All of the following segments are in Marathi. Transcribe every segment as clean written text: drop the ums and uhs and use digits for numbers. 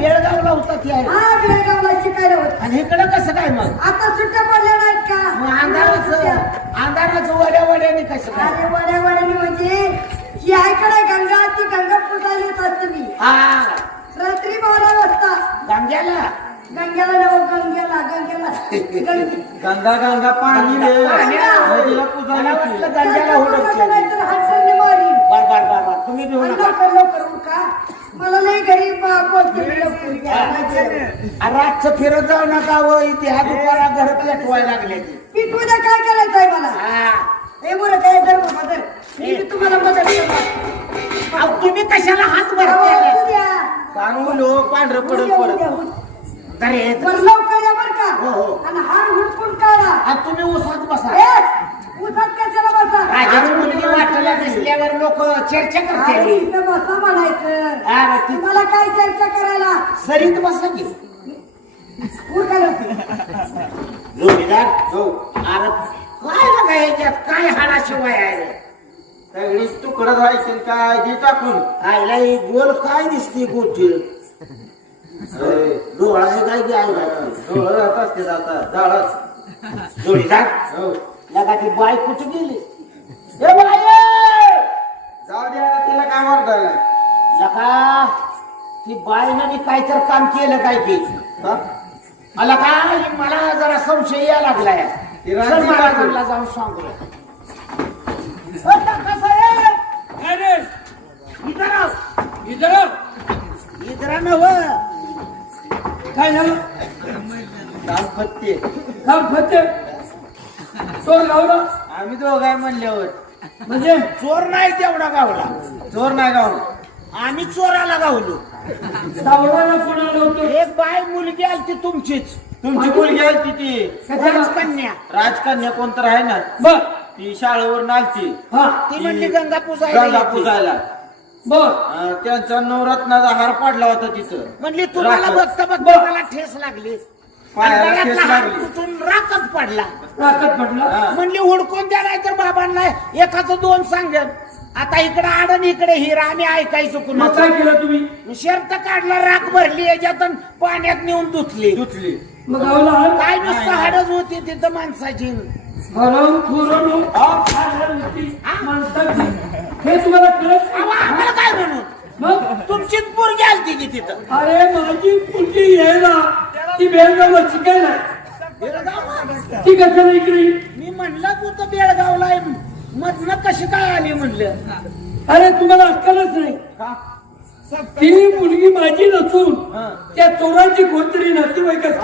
बेळगावला होता ती आहे. हा बेळगावला शिकायला होत. आणि इकडं कसं काय मग? आता सुट्ट्या पडल्या नाहीत का? मग अंधाराचं वड्याने कसं काय? अरे वड्याने म्हणजे ही ऐकलंय गंगा, ती गंगा पुजायला येत असते मी. हा रात्री 12 वाजता गंग्याला गंग्याला गंगा पाणी नदीला पूजायला वाटलं गंग्याला हुडकते. बर तुम्ही घेऊ नका. लवकर उठा. मला लई घरी बोलते. रातचं फिरत जाऊ नका व इथे ह्या दुपारा घर पेटवायला लागले. मी तुझ्या काय करायचंय मला? हे बरं काय धर्म बदल मी तुम्हाला मदत करतो. तुम्ही कशाला हात भरते? तांदूळ पांढरं पडत लवकर या बर का? आणि हार हुडकून काढा. तुम्ही उसात बसा. उसात कशाला बसा? राजाची मुलगी वाटायला दिसल्यावर लोक चर्चा करते. बसा म्हणायचं. तुम्हाला काय चर्चा करायला? सरीत बसा की जोडीदार. अरे काय बघा याच्यात काय हाडाशिवाय आहे? सगळीच तुकडं राहायचे काय जे टाकून आईला गोल काय दिसते गोटी? डोळा हे काय की आई डोळं राहत असते आता झाडच. जोडीदार लगा ती बाय कुठे गेली? ए बाय जाऊ द्या तिला काय वाटायला लका ती बाईनं काय तर काम केलं काय की? मला काय मला जरा संशय यायला लागलाय. महाराजांना जाऊन सांगू. इधर नव काय झालं? काम फत्ते चोर गावला. आम्ही दोघाय म्हणल्यावर म्हणजे चोर नाही तेवढा गावला. चोर नाही गावला. आम्ही चोराला गावलो. सावळाला कोणाला होतो? एक बाय मुलगी आलती तुमचीच. तुमची मुलगी आली ती राजकन्या. राजकन्या कोणतर आहे ना बर ती शाळेवर नालती. हा ती म्हणली गंगा पूजायला गंगा येते. पूजायला. बर त्यांचा नवरत्नाचा हार पाडला होता तिथं. म्हणली तुम्हाला राखत. बघता बघता मला ठेस लागली. पायाला आणि ठेस गळ्यातला हार लागली. तुटून राखत पडला. राखत म्हटलं. हा. म्हणली हुडकून द्या नाही तर बाबांना एकाच दोन सांगेल. आता इकडे आडन इकडे हिरा आम्ही ऐकायचो मग काय कुणा. केलं तुम्ही? शर्त काढला राख भरली याच्यात आणि पाण्यात नेऊन धुतली. तुटली. मग गावला हार काय नुसतं हाडच होती तिथं माणसाची. हरवून खुरवून हार होती माणसाची. हे तुम्हाला कळत अहो, आम्हाला काय म्हणून मग? तुमचीच पोरगी आलती की तिथं. अरे माझी मुलगी यायला ती बेळगावला शिकायला. ती कशाला इकडे? मी म्हणलं तू तर बेळगावला आहे. मधनं कशी काय आली म्हणलं. अरे तुम्हाला अक्कलच नाही. ती मुलगी माझी नसून त्या चोराची कोणतरी नातेवाईकाची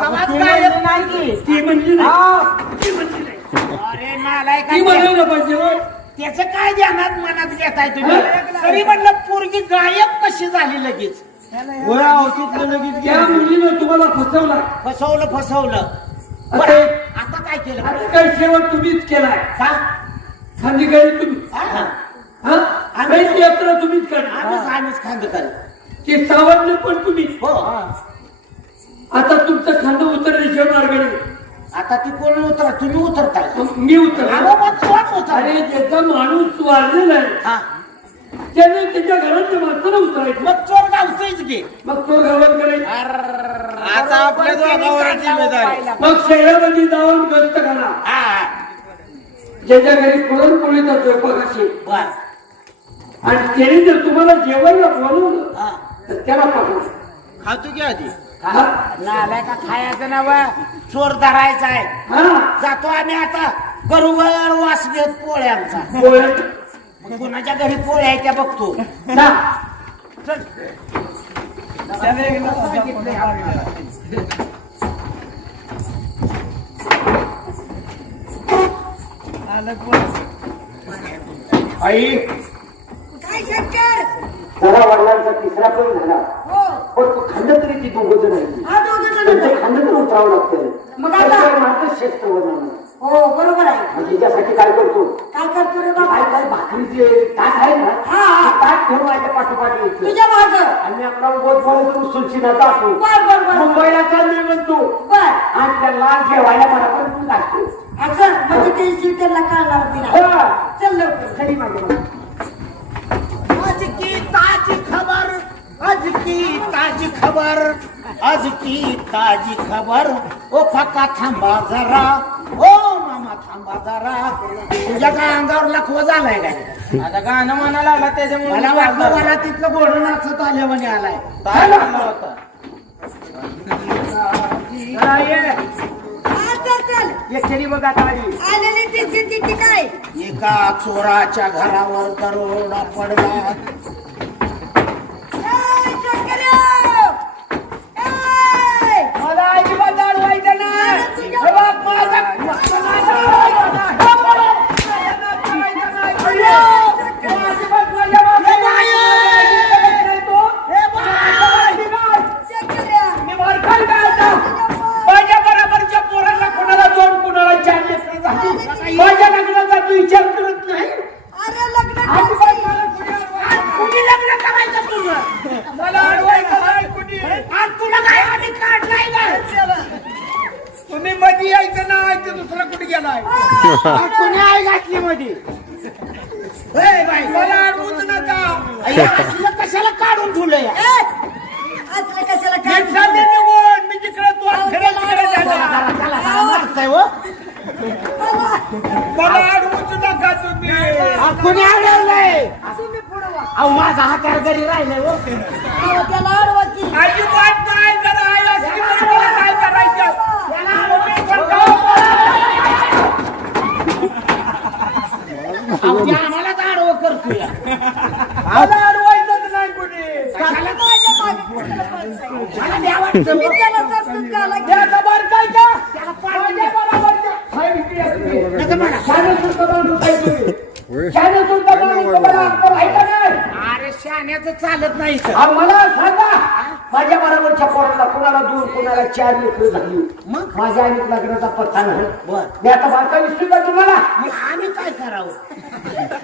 तवाच काय नाही. ती म्हणली नाही. ती म्हणली नाही. अरे नालाय ती काय म्हणायला पाहिजे होय. त्याचं काय ध्यानात मनात घेताय तुम्ही? तरी म्हणलं पोरगी गायब कशी झाली लगेच. लगेच त्या मुलीनं तुम्हाला फसवला. फसवलं. आता आता काय केलं? आता काय शेवट तुम्हीच केलाय. का? खांदेकरी तुम्ही. हा. आम्ही यात्रा तुम्हीच करणार. आम्हीच खांद कर. ते सावरलं पण तुम्ही. हो. आता तुमचं खांद उतरल्याशिवाय मार्ग नाही. आता ती कोण उतरा? तुम्ही उतरताय. मी उतर. अहो, मग कोण उतरा? अरे ज्याचा माणूस वाढलेला आहे हा. त्याने त्याच्या घरातल्या माणसाला उतरायचं. मग चोर गावतोच की. मग तो गावात करेल. आता आपल्या दोघांवर जिम्मेदारी. मग शहरामध्ये जाऊन गस्त घाला. हा. ज्याच्या घरी पुरणपोळीचा स्वयंपाक असेल बर. आणि त्याने जर तुम्हाला जेवायला बोलवलं हा. तर त्याला पाठवा. खातो की आधी नालाय का खायचं नाव चोर धरायचा आहे. हा जातो आम्ही आता बरोबर वास घेत पोळ्यांचा. पोळ्या. मग कुणाच्या घरी पोळ्या आहे त्या बघतो. जा. चल. आई काय शंकर? जरा वडिलांचा तिसरा पण झाला हो. पण तो खंड तरी ती दोघं जण आहे. हा दोघं जण त्यांचं आहेत. खंड तर उतरावं लागतं. मग आता? मात्र शेत बनवणं. हो बरोबर आहे. मग त्याच्यासाठी काय करतो? काय करतो रे बाबा? काय काय भाकरीचे ताट आहे ना हा. ते ताट ठेवून माझ्या पाठोपाठ यायचं तुझ्या माग. आणि आपला उभं उचलची ना जातो. बर मुंबईला चालली म्हणतो बर. आणि त्या लाल जेवायला मला पण तू लागतो. असं म्हणजे ते शिवतेला कळणार बी नाही. चल लवकर. खरी माझ्या आज की ताजी खबर. आज की ताजी खबर आज की ताजी खबर ओ फका थांबा जरा ओ मामा थांबा जरा तुझ्या काय अंगावर लखव झालाय काय आता गाणं म्हणायला आला त्याच्यामुळे मला वाटलं मला तिथलं गोड नाचत आले म्हणे आलाय काय म्हणलं होता चला, ये. हा, चल एकट्याने बघा ताडी आलेली ती काय एका चोराच्या घरावर दरोडा पडला ए, शंकर्या! ए! मला अजिबात अडवायचं नाही हे बघ, शंकर्या! माझ्या बरोबरच्या पोरांना कोणाला 2 कोणाला 4 लेकरं झाली. माझ्या लग्नाचा तू विचार करत नाही अरे लग्न अजिबात करायचंय. मला कुणी लग्न करायचं तुझं मला अडवायचं नाही कुणी आज तुला काय आधी काढलाय ना तुम्ही मध्ये यायचं नाही ते दुसरं कुठे गेलाय कुणी आई घातली मध्ये बाई मला अडवूच नका असलं कशाला काढून ठेवलंय ए! असलं कशाला काय निघून मी जिकडे तू मारताय हो मला अडवूच नका तुम्ही कोणी अडवलंय तुम्ही पुढं वा. अहो माझा हातावर घरी राहिलाय हो अहो, त्याला अडवा की. अजिबात नाही जरा आई असली तर मला काय करायचं त्याला तुम्ही आम्हालाच आडवं करतोय मला अडवायचंच नाही कुणी माझ्या मागे कुठलं पळतंय? मला द्या वाटतं मी त्याला समजून घाला की. त्याचा बार काय का त्याला पाहिजे बरोबरचं. हाय विक्री असते. नका म्हणा. शाने सुद्धा बांधून काय तुम्ही? शाने सुद्धा बांधून तुम्हाला अक्कल आहे का नाही? अरे शाण्याचं चालत नाही इथं. मला सांगा माझ्या बरोबरच्या पोराला कुणाला 2 कुणाला 4 लेकरं झाली मग माझ्या आणि लग्नाचा पत्ता नाही मी आता बारका दिसतोय का तुम्हाला मग आम्ही काय करावं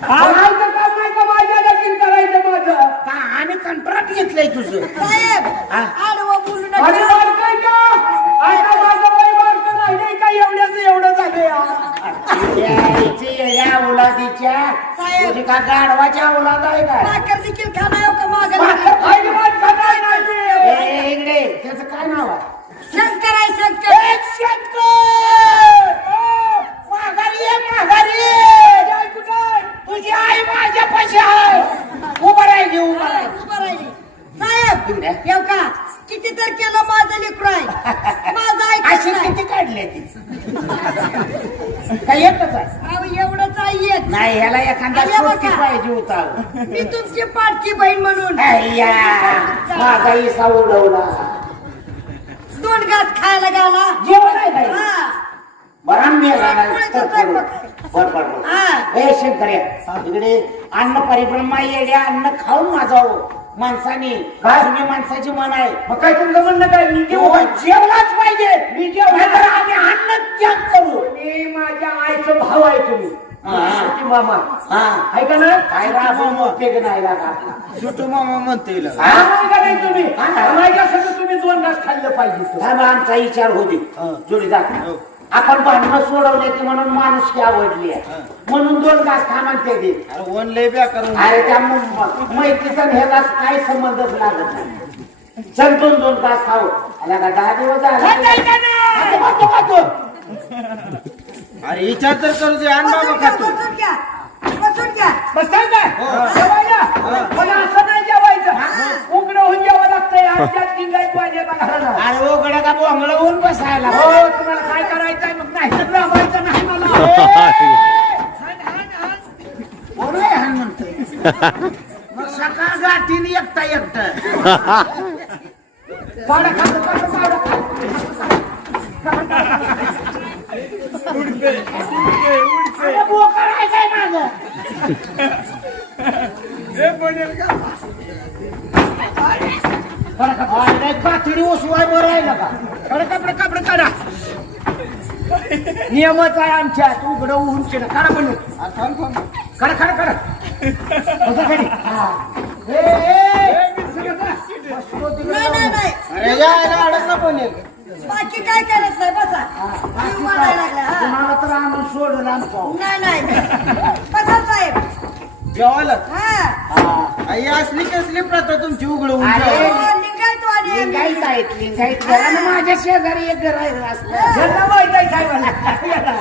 करायचं काम नाही का माझ्या लगीन करायचं माझं का आम्ही कंत्राट घेतलंय तुझं साहेब हा? आडवं बोलू आणि नका. बारकाय का? आता माझं वय बारकं राहिलंय का एवढ्याचं एवढं झालंय या औलादीच्या साहेब. तुझी का गाढवाच्या औलाद आहे का भाकर देखील खाना हो का मागं भाकर लागलं? अजिबात खाणार नाही. ए, इकडे त्याचं काय नाव आहे शंकर आहे शंकर. एक शंकर! ओ, माघारी ये, माघारी ये. तुझी आई माझ्यापाशी आहे उभं राहिली उभं राहिली उभं राहिली. साहेब येऊ का किती तर केलं माझं लेकरू आहे माझं ऐकत अशी नाही. किती काढली ती काय एकच आहे अहो, एवढंच आहे एक. नाही ह्याला एखादा अरे सोबती बघा. पाहिजे होता मी तुमची पाठची बहीण म्हणून अय्या, माझा इसा उडवला 2 घास खायला घाला. जेवण आहे काय हा. बरं मी पोळीचं स्वयंपाक. हा. ए शंकर्या इकडे अन्न परिब्रह्मा येड्या अन्न खाऊन माझा माणसाने तुम्ही माणसाची मन आहे मग काय तुमचं म्हणणं काय मी जेवलाच पाहिजे मी जेवला तर आम्ही अन्न त्याग करू मी माझ्या आईचं भाव आहे तुम्ही मामा आहे का ना काय राबून उपयोग नाही लागा सुटू मामा म्हणते हिला. तुम्ही माझ्यासाठी तुम्ही 2 घास खाल्लं पाहिजे आमचा विचार होते जोडीदार आपण भांडणं सोडवले की म्हणून माणुसकी आवडली आहे म्हणून 2 घास खा म्हणते ते अरे वन लय ब्या करून अरे त्या मैत्रीचा ह्याला काही संबंधच लागत नाही चल 2 घास खाऊ आला का 10 दिवस झाले अरे विचार तर करू दे आण बाबा बसून घ्या, खातो बसून घ्या. बसून घ्या. बसताय काय जेवायला? मला असं नाही जेवायचं उघडं होऊन जेवावं लागतंय आमच्यात निघायचं पाहिजे का घराला? अरे उघडं का बोंगळं होऊन बसायला हो तुम्हाला काय करायचंय मग नाही तर राबायचं नाही मला कोण आहे हाण म्हणतोय मग सकाळ गाठीने एकटा पाडा खातो पाडा अरे बोकड आहे काय माझं कातडी ओसवाय बरं राहिलं का कपडे काढा नियमच आहे आमच्यात उघडं उंच काढा म्हणून काढा असं खाली. नाही अरे यायला अडकला पण एक. बाकी काय करत नाही बसा जीव वाढायला लागला. हा. तुम्हाला तर आणून सोडलं आमचं नाही बसा साहेब. जेवायला हा आई असली कसली प्रथा तुमची उघडवून अरे. जेवायला. निघायचो आणि आहेत लिंगायत घरानं माझ्या शेजारी एक घर आहे असलं यांना माहित आहे साहेबांना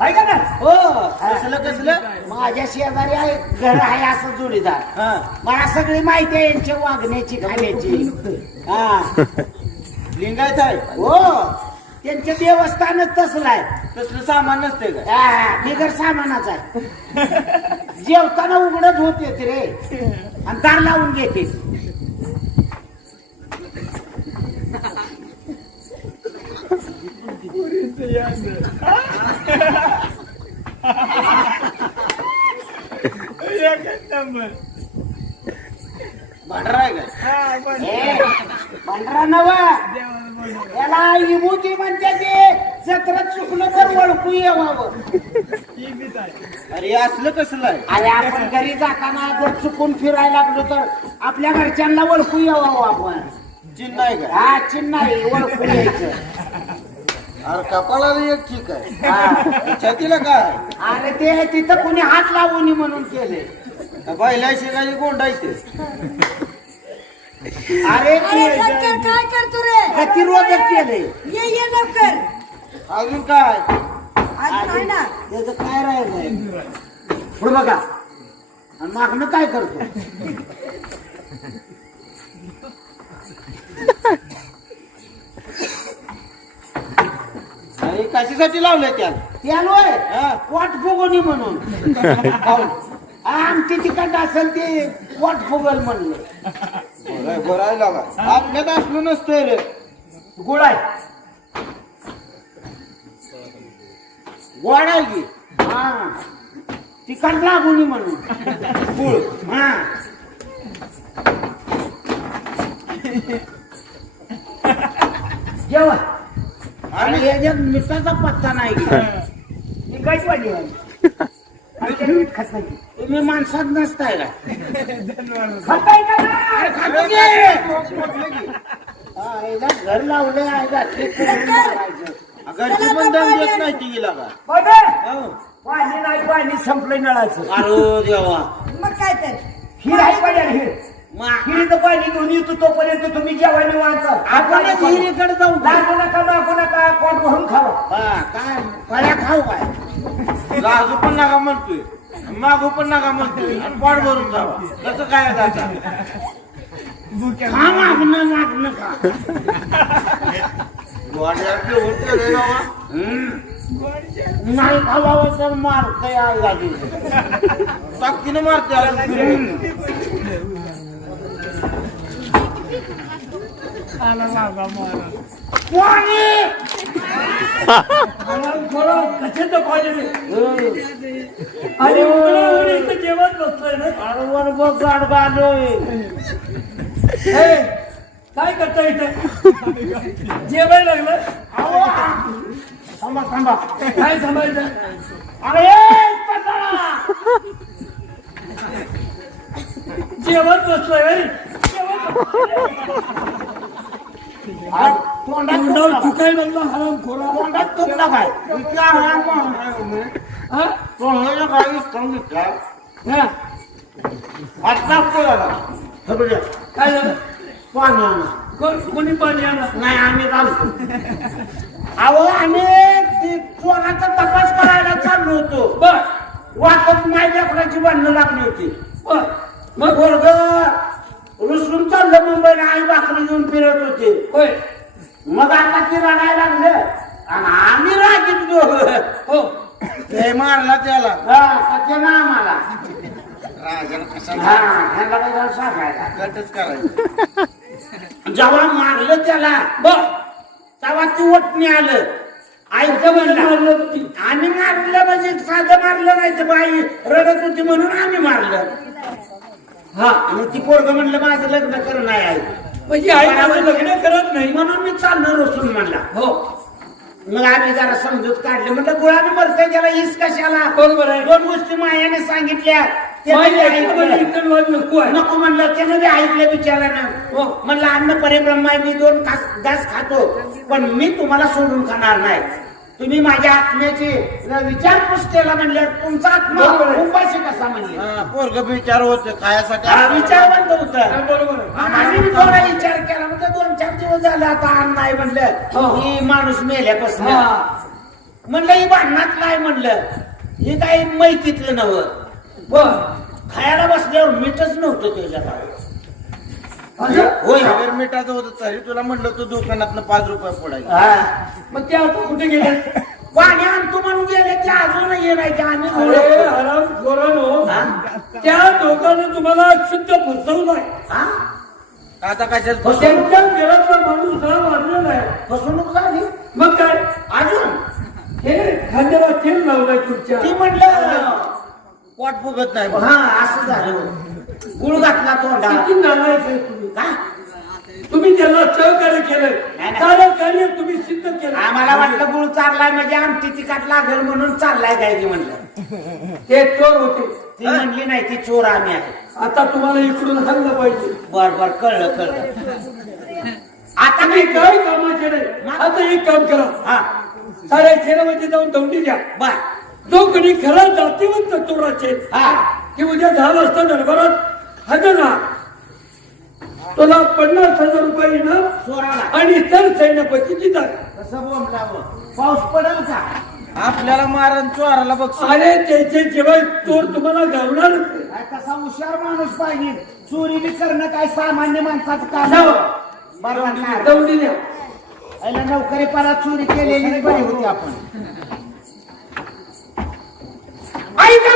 आहे का ना हो कसलं कसलं माझ्या शेजारी आहे घर आहे असं जोडीदार हा मला सगळी माहिती आहे यांच्या वागण्याची खाण्याची हा लिंगायत आहे हो त्यांचं देवस्थानच तसलं आहे तसलं सामान नसते का हा, बिगर सामानाच आहे जेवताना उघडच होते ते रे आणि दार लावून घेते भांडरा आहे का पंधरा नवा याला विभूती म्हणते ते जत्रात चुकलं तर वळखू यावं अरे असलं कसलं आहे अरे आपण घरी जाताना जर चुकून फिरायला लागलो तर आपल्या घरच्यांना ओळखू यावं आपण चिन्ह आहे का हा चिन्ह आहे ओळखू यायचं अरे कपाळाला एक ठीक आहे हा. छातीला काय अरे ते तिथं कुणी हात लावू नये म्हणून केले पहिल्या शिकायची गोंडायचे अरे अरे शंकर काय करतो रे गतिरोधक केले ये लवकर अजून काय आज काय ना त्याचं काय राहिलंय पुढे बघा आणि मागणं काय करतो अरे कशासाठी लावलंय त्याला ते आलोय हा. पोट फुगवणी म्हणून आमची तिकट असेल ते पोट फुगल म्हणले बरं लागा आपल्यात असलं नसतं रे गोड आहे गोड आहे की हा तिकट लागून म्हणून गुळ हा जेव्हा आणि याच्यात मिठाचा पत्ता नाही ही काहीच पाहिजे मीठ खात नाही तुम्ही माणसात नसताय का खाताय का ना? अरे खातो की? हा, याला घर लावलं आहे का? ते करून मारायचं. घरची पण दम देत नाही ती गेला का बाबा, हो. पाणी नाही पाणी संपलं नळाचं अरे देवा मग काय तर हिर आहे पाहिजे हिर मा- हिरीचं पाणी घेऊन येतो तोपर्यंत तुम्ही जेवायला वाचा आपणच हिरीकडे जाऊ लागू नका पोट भरून खावा हा, काय फळ्या खाऊ काय लाजू पण नका म्हणतोय मागू पण नका म्हणतोय आणि पोट भरून जावा कसं काय जाता खा मागणं खा नाही खावावं तर मारतय आगाडी ताकदीनं मारते अजून फिरून. कशाचं पाणी आणि उघडं इथं जेवण बसलोय ना बरोबर बघ गाडगा आलोय हे, काय करता इथं जेवायला लागलं अहो, थांबा थांबा काय थांबायचं अरे पटाळा! जेवण बसलोय अरे. आज तोंडात तोंडावर तुकडा चुकाय लागला हराम खोरा तोंडात तुकडा काय इतका हराम मारलाय. हा? तोंडाला काही सांगितलं हा? हात लागतो दादा सगळं काय झालं पाणी आणा. कोणी पाणी आणलं नाही आम्ही घालतो अहो आम्ही ते चोराचा तपास करायला चाललो होतो बर वाटत माझ्या लेकराची भांडणं लागली होती बर मग वर्ग रुसून चाललं मुंबईला आई बाकरी घेऊन फिरत होते होय मग आता ती रडायला लागलं आणि आम्ही रागीत दोघं हो ते मारला त्याला ना आम्हाला राजाला कसा हा ह्याला काही झालं सांगायला कटच करायचं जेव्हा मारलं त्याला बर तेव्हा ती वटणी आलं आईचं म्हणलं आम्ही मारलं म्हणजे साधं मारलं नाही तर बाई रडत होती म्हणून आम्ही मारलं हा आणि ती पोरगं म्हणलं माझं लग्न करणं नाही आहे म्हणजे आई माझं लग्न करत नाही म्हणून मी चाललो रसून म्हणला हो मग आम्ही जरा समजूत काढले म्हटलं गुळानं मरतंय त्याला ईस कशाला बरोबर आहे दोन गोष्टी मायाने सांगितल्या त्यानं माझ्या बी आईमध्ये ऐकलं. इतर वाद नको आहे नको म्हणलं त्यानं बी ऐकलं बिचारानं हो. म्हणलं अन्न परिब्रह्म आहे मी दोन घास खातो पण मी तुम्हाला सोडून खाणार नाही तुम्ही माझ्या आत्म्याची विचारपूस केला म्हणले तुमचा आत्मा उपाशी कसा म्हणले पोरग विचार होते खायासाठी विचारवंत होत बरोबर आहे. आम्ही थोडा विचार केला म्हणजे 2-4 दिवस झाले आता अन्न नाही म्हणलं ही माणूस मेल्यापासून म्हणलं ही भांडणात नाही म्हणलं हे काही माहितीतलं नव्हतं बर खायला बसल्यावर मीठच नव्हतं त्याच्यात होय हवेर मिठाचं होतं तरी तुला म्हणलं तू दुकानात 5 रुपये पडायचे मग ते आता कुठे गेले पाणी आणतो म्हणून गेले ते अजून ये नाही ते आम्ही अरे ओळखतो. हरामखोरानो, त्या लोकांना तुम्हाला शुद्ध फसवलाय. आता कशाच त्यांच्या घरातला माणूस हा मारलेला आहे. फसवणूक झाली मग काय अजून हे खांद्याला तेल लावलाय तुमच्या. ती म्हणलं पोट फुगत नाही हा असं झालं गुळ घातला तोंडा किती नालायक आहे तुम्ही. का तुम्ही त्याला सहकार्य केलंय, नाही. सारं कार्य तुम्ही सिद्ध केलं. आम्हाला वाटलं गुळ चाललाय म्हणजे आमटी तिखट लागेल म्हणून चाललाय काय की म्हणलं ते चोर होते. ती म्हणली नाही ती चोर आम्ही आहे आता तुम्हाला इकडून हल्लं पाहिजे. बर बर कळलं आता तुम्ही काय काय कामाचे नाही. आता एक काम करा, हा साऱ्या शहरामध्ये जाऊन दौंडी द्या. बर जो कोणी खरा जातीवंत चोर असेल हा की उद्या 10 वाजता दरबारात हजर राहा. तुला 50,000 रुपये इनाम चोराला आणि सर सैन्यपतीची जागा. कसं बोंबलावं पाऊस पडेल का आपल्याला मारण चोराला बघ अरे त्याच्याशिवाय चोर तुम्हाला गावणार नाही. काय कसा हुशार माणूस पाहिजे चोरी बी करणं काय सामान्य माणसाचं काम जाऊ. बरं का? दौंडी द्या. पहिला नोकरी परत चोरी केलेली बरी होती आपण ऐका